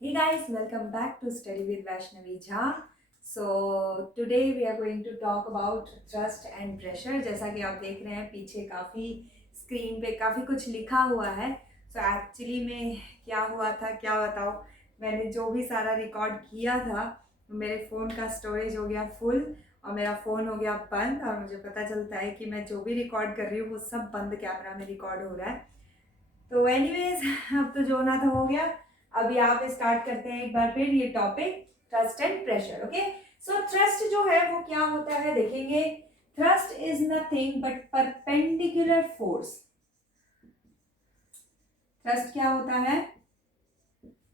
Hey guys, welcome back to Study with Vaishnavi Jha. So today we are going to talk about trust and pressure. जैसा कि आप देख रहे हैं पीछे काफ़ी स्क्रीन पे काफ़ी कुछ लिखा हुआ है. So एक्चुअली में क्या हुआ था क्या बताओ, मैंने जो भी सारा रिकॉर्ड किया था मेरे फ़ोन का स्टोरेज हो गया फुल और मेरा फ़ोन हो गया बंद और मुझे पता चलता है कि मैं जो भी रिकॉर्ड कर रही हूँ वो सब बंद कैमरा में रिकॉर्ड हो रहा है. तो एनीवेज अब तो जो होना था हो गया. अभी आप स्टार्ट करते हैं एक बार फिर ये topic trust and pressure. Okay, so trust जो है वो क्या होता है देखेंगे. Trust is nothing but perpendicular force. Trust क्या होता है?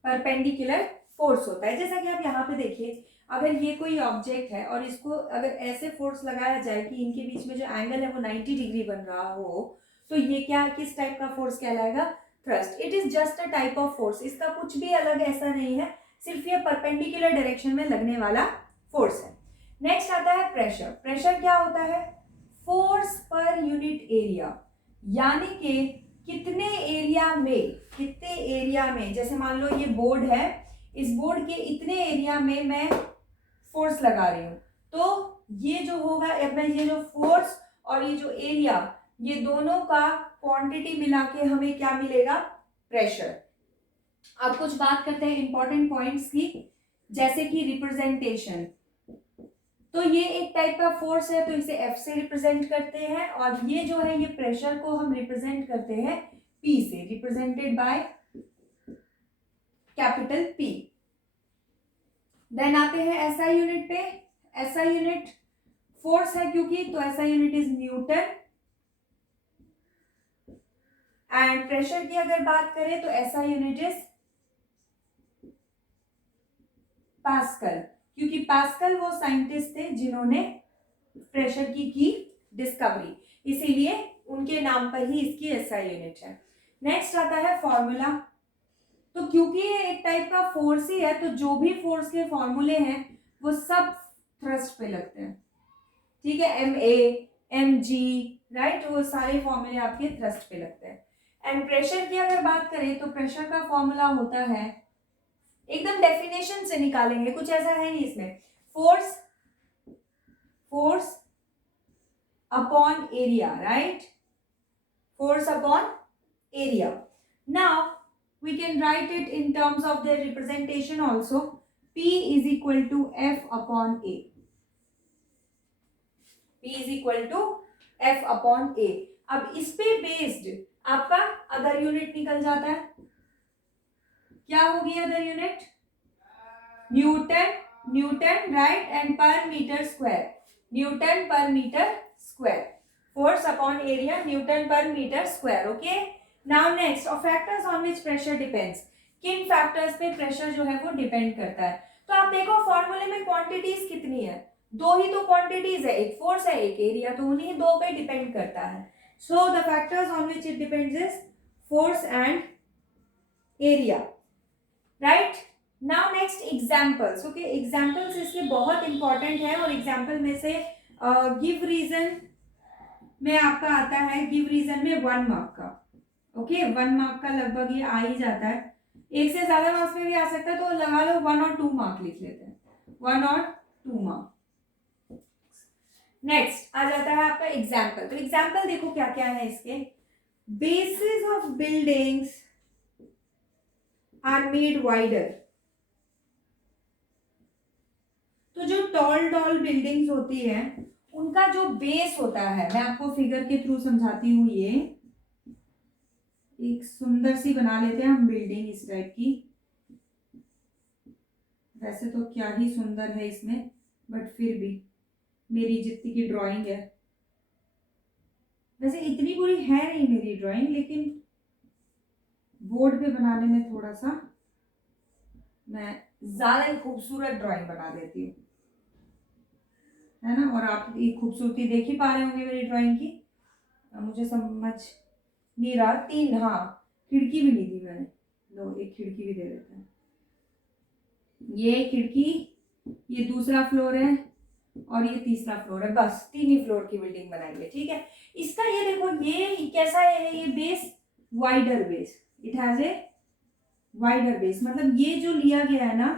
परपेंडिकुलर फोर्स होता है. जैसा कि आप यहाँ पे देखिए, अगर ये कोई ऑब्जेक्ट है और इसको अगर ऐसे फोर्स लगाया जाए कि इनके बीच में जो एंगल है वो 90 डिग्री बन रहा हो, तो ये क्या किस टाइप का फोर्स कहलाएगा? Thrust. It is just a type of force. इसका कुछ भी अलग ऐसा नहीं है, सिर्फ ये परपेंडिकुलर डायरेक्शन में लगने वाला फोर्स है. नेक्स्ट आता है प्रेशर. प्रेशर क्या होता है? Force per unit area. यानी कि कितने एरिया में जैसे मान लो ये बोर्ड है, इस बोर्ड के इतने एरिया में मैं फोर्स लगा रही हूँ, तो ये जो होगा अपना ये जो फोर्स और ये जो एरिया, ये दोनों का क्वांटिटी मिला के हमें क्या मिलेगा? प्रेशर. अब कुछ बात करते हैं इंपॉर्टेंट पॉइंट्स की, जैसे कि रिप्रेजेंटेशन. तो ये एक टाइप का फोर्स है तो इसे F से रिप्रेजेंट करते हैं और ये जो है ये प्रेशर को हम रिप्रेजेंट करते हैं P से, represented by capital P. Then आते हैं SI यूनिट पे. SI यूनिट फोर्स है क्योंकि, तो SI unit is newton. And pressure की अगर बात करें तो SI यूनिट इज पास्कल, क्योंकि पास्कल वो साइंटिस्ट थे जिन्होंने प्रेशर की डिस्कवरी, इसीलिए उनके नाम पर ही इसकी SI यूनिट है. नेक्स्ट आता है फॉर्मूला. तो क्योंकि ये एक टाइप का फोर्स ही है तो जो भी फोर्स के फॉर्मूले हैं वो सब थ्रस्ट पे लगते हैं. ठीक है, MA MG राइट, वो सारे फॉर्मूले आपके थ्रस्ट पे लगते हैं. एंड प्रेशर की अगर बात करें तो प्रेशर का फॉर्मूला होता है, एकदम डेफिनेशन से निकालेंगे, कुछ ऐसा है नहीं इसमें. Force upon area, right? Force upon area. Now we can write it in terms of their representation also. P is equal to F upon A. P is equal to F upon A. अब इस पे based आपका other unit निकल जाता है. क्या होगी other unit? Newton right, and per metre square. Newton per metre square. Force upon area newton per metre square. Okay, now next और factors on which pressure depends. किन फैक्टर्स पे pressure जो है वो डिपेंड करता है? तो आप देखो फॉर्मूले में क्वांटिटीज कितनी है, दो ही तो क्वांटिटीज है, एक फोर्स है एक एरिया, तो उन्हीं दो पे डिपेंड करता है. So the factors on which it depends is force and area, right? Now next examples. Okay, examples इसके बहुत इंपॉर्टेंट है और एग्जाम्पल में से गिव रीजन में आपका आता है, गिव रीजन में 1 मार्क का. ओके, 1 मार्क का लगभग ये आ ही जाता है. एक से ज्यादा मार्क्स में भी आ सकता है, तो लगा लो 1 और 2 मार्क लिख लेते हैं, 1 और 2 मार्क. नेक्स्ट आ जाता है आपका एग्जाम्पल. तो एग्जाम्पल देखो क्या क्या है इसके. Basis of buildings are made wider. तो जो टॉल बिल्डिंग्स होती है उनका जो बेस होता है, मैं आपको फिगर के थ्रू समझाती हूँ. ये एक सुंदर सी बना लेते हैं हम बिल्डिंग इस टाइप की. वैसे तो क्या ही सुंदर है इसमें, बट फिर भी मेरी जितनी की ड्राइंग है, वैसे इतनी बुरी है नहीं मेरी ड्राइंग, लेकिन बोर्ड पे बनाने में थोड़ा सा मैं ज्यादा खूबसूरत ड्राइंग बना देती हूँ, है ना? और आप ये खूबसूरती देख ही पा रहे होंगे मेरी ड्राइंग की. मुझे समझ नहीं रहा. 3, हाँ, खिड़की भी नहीं दी मैंने. लो एक खिड़की भी दे देते हैं. ये खिड़की, ये दूसरा फ्लोर है और ये तीसरा फ्लोर है. बस 3 ही फ्लोर की बिल्डिंग बनाएंगे. ठीक है, इसका ये देखो ये कैसा है, ये base wider base, it has a wider base मतलब ये जो लिया गया है ना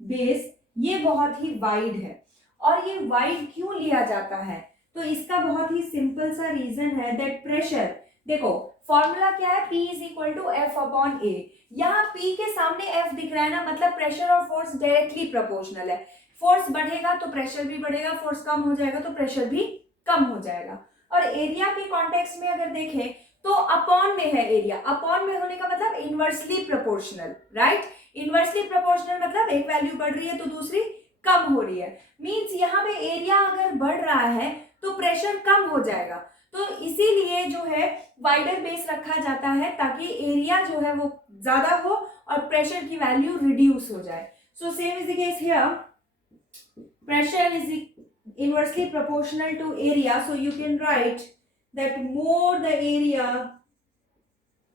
बेस, ये बहुत ही वाइड है। और ये वाइड क्यों लिया जाता है, तो इसका बहुत ही सिंपल सा रीजन है दैट प्रेशर, देखो फॉर्मूला क्या है, P is equal to F upon A. यहाँ P के सामने F दिख रहा है ना, मतलब प्रेशर और फोर्स डायरेक्टली प्रोपोर्शनल है। फोर्स बढ़ेगा तो प्रेशर भी बढ़ेगा, फोर्स कम हो जाएगा तो प्रेशर भी कम हो जाएगा। और एरिया के कॉन्टेक्स्ट में अगर देखें तो अपॉन में है एरिया, अपॉन में होने का मतलब inversely proportional, right. Inversely proportional मतलब एक वैल्यू बढ़ रही है तो दूसरी कम हो रही है, मींस यहाँ पे एरिया अगर बढ़ रहा है तो प्रेशर कम हो जाएगा। तो इसीलिए जो है वाइडर बेस रखा जाता है ताकि एरिया जो है वो ज्यादा हो और प्रेशर की वैल्यू रिड्यूस हो जाए। So same is the case here, pressure is inversely proportional to area, so you can write that more the area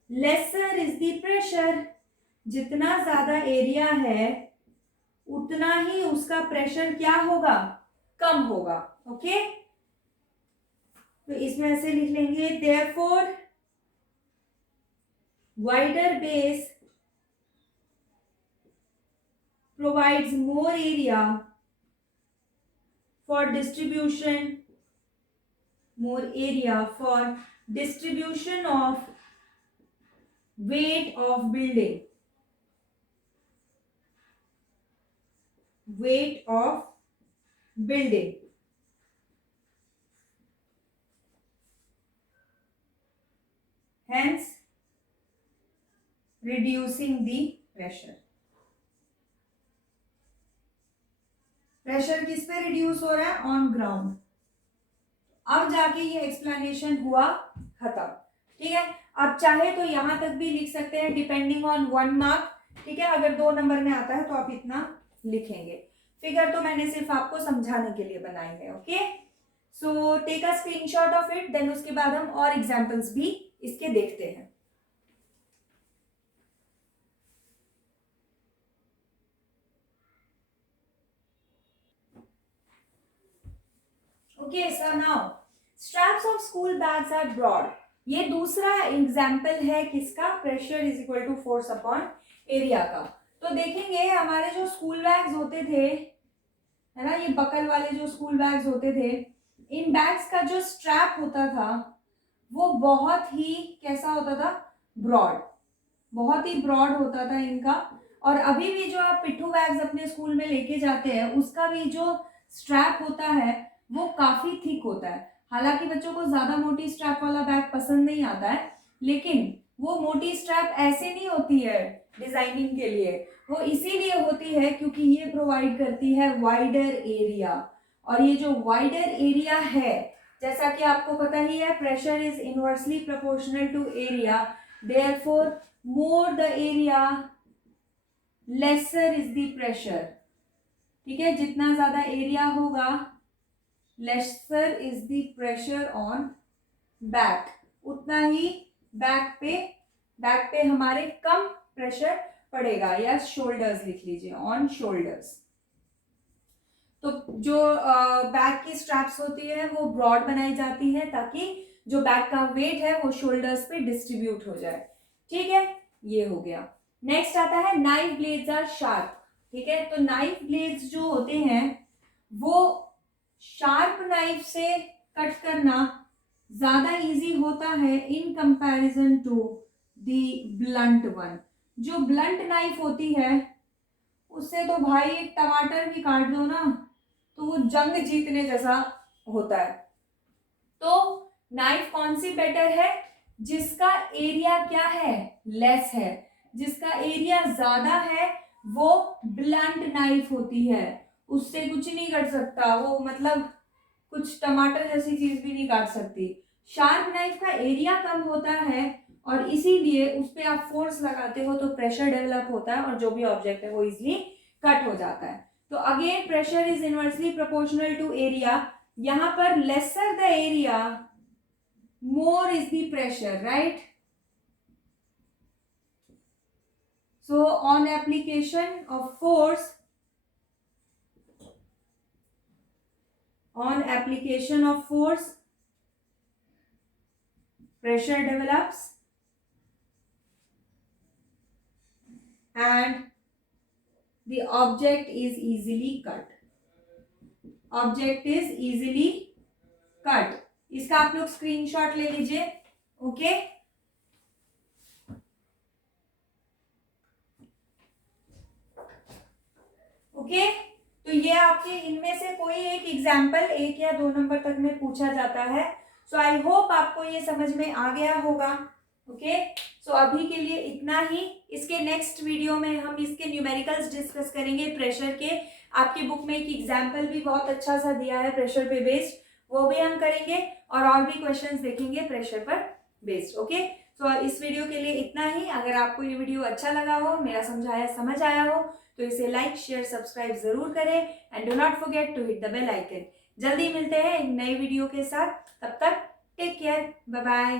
lesser is the pressure। जितना ज्यादा एरिया है उतना ही उसका प्रेशर क्या होगा, कम होगा। ओके, तो इसमें ऐसे लिख लेंगे therefore wider base provides more area for distribution, more area for distribution of weight of building, weight of building। Hence reducing the pressure। Pressure किस पे रिड्यूस हो रहा है, ऑन ग्राउंड। अब जाके ये एक्सप्लेनेशन हुआ खत्म, ठीक है। अब चाहे तो यहां तक भी लिख सकते हैं डिपेंडिंग ऑन 1 मार्क, ठीक है। अगर 2 नंबर में आता है तो आप इतना लिखेंगे। फिगर तो मैंने सिर्फ आपको समझाने के लिए बनाई है। Okay, so take a screenshot of it, then उसके बाद हम और एग्जांपल्स भी इसके देखते हैं। Okay, so now straps of school bags are broad. ये दूसरा एग्जाम्पल है किसका, pressure is equal to force upon area का। तो देखेंगे हमारे जो स्कूल बैग्स होते थे, है ना, ये बकल वाले जो स्कूल बैग्स होते थे, इन बैग्स का जो स्ट्रैप होता था वो बहुत ही कैसा होता था, ब्रॉड, बहुत ही ब्रॉड होता था इनका। और अभी भी जो आप पिट्ठू बैग्स अपने स्कूल में लेके जाते हैं उसका भी जो स्ट्रैप होता है वो काफी थिक होता है। हालांकि बच्चों को ज्यादा मोटी स्ट्रैप वाला बैग पसंद नहीं आता है, लेकिन वो मोटी स्ट्रैप ऐसे नहीं होती है डिजाइनिंग के लिए, वो इसीलिए होती है क्योंकि ये प्रोवाइड करती है वाइडर एरिया। और ये जो वाइडर एरिया है, जैसा कि आपको पता ही है, pressure is inversely proportional to area, therefore more the area lesser is the pressure। ठीक है, जितना ज्यादा एरिया होगा lesser is the pressure on back, उतना ही बैक पे हमारे कम प्रेशर पड़ेगा, या शोल्डर्स लिख लीजिए, ऑन शोल्डर्स। तो जो बैक की स्ट्रैप्स होती है वो ब्रॉड बनाई जाती है ताकि जो बैक का वेट है वो शोल्डर्स पे डिस्ट्रीब्यूट हो जाए। ठीक है, ये हो गया। नेक्स्ट आता है नाइफ ब्लेड्स आर शार्प। ठीक है, तो नाइफ ब्लेड्स जो होते हैं वो शार्प नाइफ से कट करना ज्यादा इजी होता है in comparison to the blunt one. जो ब्लंट नाइफ होती है उससे तो भाई एक टमाटर भी काट दो ना तो वो जंग जीतने जैसा होता है। तो नाइफ कौन सी बेटर है, जिसका एरिया क्या है, लेस है। जिसका एरिया ज्यादा है वो ब्लंट नाइफ होती है, उससे कुछ नहीं कर सकता वो, मतलब कुछ टमाटर जैसी चीज भी नहीं काट सकती। शार्प नाइफ का एरिया कम होता है और इसीलिए उस पर आप फोर्स लगाते हो तो प्रेशर डेवलप होता है और जो भी ऑब्जेक्ट है वो इजिली कट हो जाता है। तो again pressure is inversely proportional to area. यहां पर lesser the area more is the pressure, right? So on application of force, pressure develops and the object is easily cut. Object is easily cut. इसका आप लोग screenshot ले लीजिए. Okay okay तो ये आपके इनमें से कोई एक एग्जाम्पल 1 या 2 नंबर तक में पूछा जाता है. सो आई होप आपको ये समझ में आ गया होगा. ओके सो अभी के लिए इतना ही. इसके नेक्स्ट वीडियो में हम इसके न्यूमेरिकल्स डिस्कस करेंगे प्रेशर के. आपकी बुक में एक एग्जाम्पल भी बहुत अच्छा सा दिया है प्रेशर पे बेस्ड, वो भी हम करेंगे और भी क्वेश्चंस देखेंगे प्रेशर पर बेस्ड. ओके सो इस वीडियो के लिए इतना ही. अगर आपको ये वीडियो अच्छा लगा हो, मेरा समझाया समझ आया हो, तो इसे लाइक शेयर सब्सक्राइब जरूर करें and do not forget to hit the bell icon. जल्दी मिलते हैं एक नए वीडियो के साथ. तब तक टेक केयर. Bye bye.